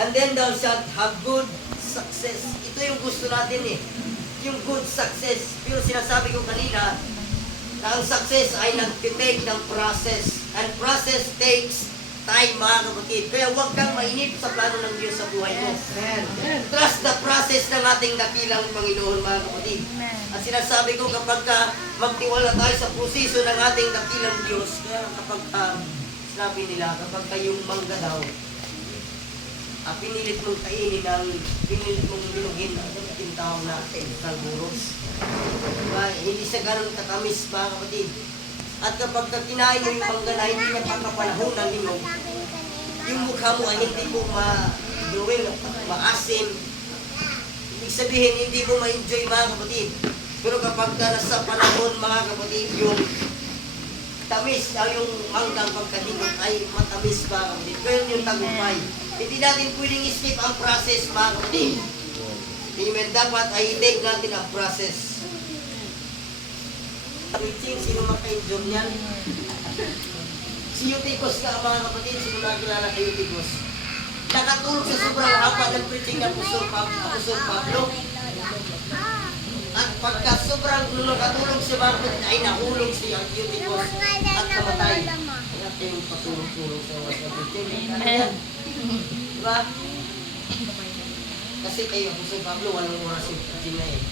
And then thou shalt have good success. Ito yung gusto natin eh. Yung good success. Pero sinasabi ko kanina, na ang success ay nag-take ng process. And process takes time, mga kapatid. Kaya huwag kang mainip sa plano ng Diyos sa buhay mo. Trust the process ng ating dakilang Panginoon, mga kapatid. At sinasabi ko, kapag magtiwala tayo sa proseso ng ating dakilang Diyos, kaya kapag sinabi nila, kapag kayong mangga daw, pinilit mong kainin pinilit mong binugin ang tintawag natin, kalburos. Diba? Hindi siya ganun katamis, mga kapatid. At kapag kinain mo yung mangga na hindi niya pagkapanahon ng hinog, yung mukha mo ay hindi mo ma-drawing, maasim. Ibig sabihin, hindi mo ma-enjoy, mga kapatid. Pero kapag nasa panahon, mga kapatid, yung tamis, yung manggang pagkahinog ay matamis, mga kapatid. Kaya yung tagumpay. Hindi natin pwedeng skip ang process, mga kapatid. Amen. Dapat ay i-take natin ang process. Preaching, sino maka-enjoy niyan? Si Eutychus ka, mga kapatid, sino nakilala kay Eutychus? Nakatulog sa sobrang haba ng preaching ng Apostol Pablo. At pagka sobrang nakatulog siya, mga kapatid, ay nahulog si Eutychus at kamatay. Kaya kayong patulog-tulog sa preaching. Amen. Diba? Kasi kayo, Apostol Pablo, 8 oras yung preaching na eh.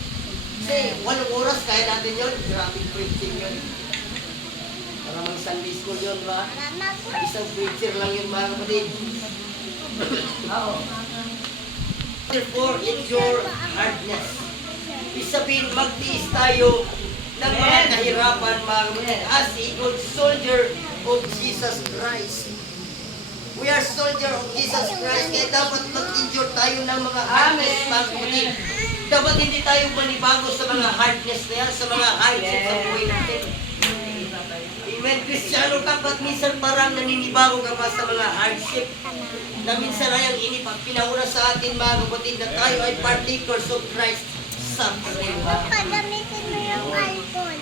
Kasi 8 oras, kaya natin yun. Grabe preaching yun. Para mga Sunday school yun, ba? Isang preacher lang yun, mga kapatid. Therefore, endure hardness. Ibig sabihin, magtiis tayo ng mga kahirapan, mga kapatid, as a good soldier of Jesus Christ. We are soldier of Jesus Christ, kaya dapat mag-endure tayo ng mga hardness, mga kapatid. Dapat hindi tayo manibago sa mga hardness na yan, sa mga hardship sa buhay natin. Amen. Kristyano ka, ba't minsan parang naninibago ka pa sa mga hardship na minsan ay ang pinahura sa atin, mga kapatid, na tayo ay partakers of Christ's suffering. Pagamitin mo yung alcohol.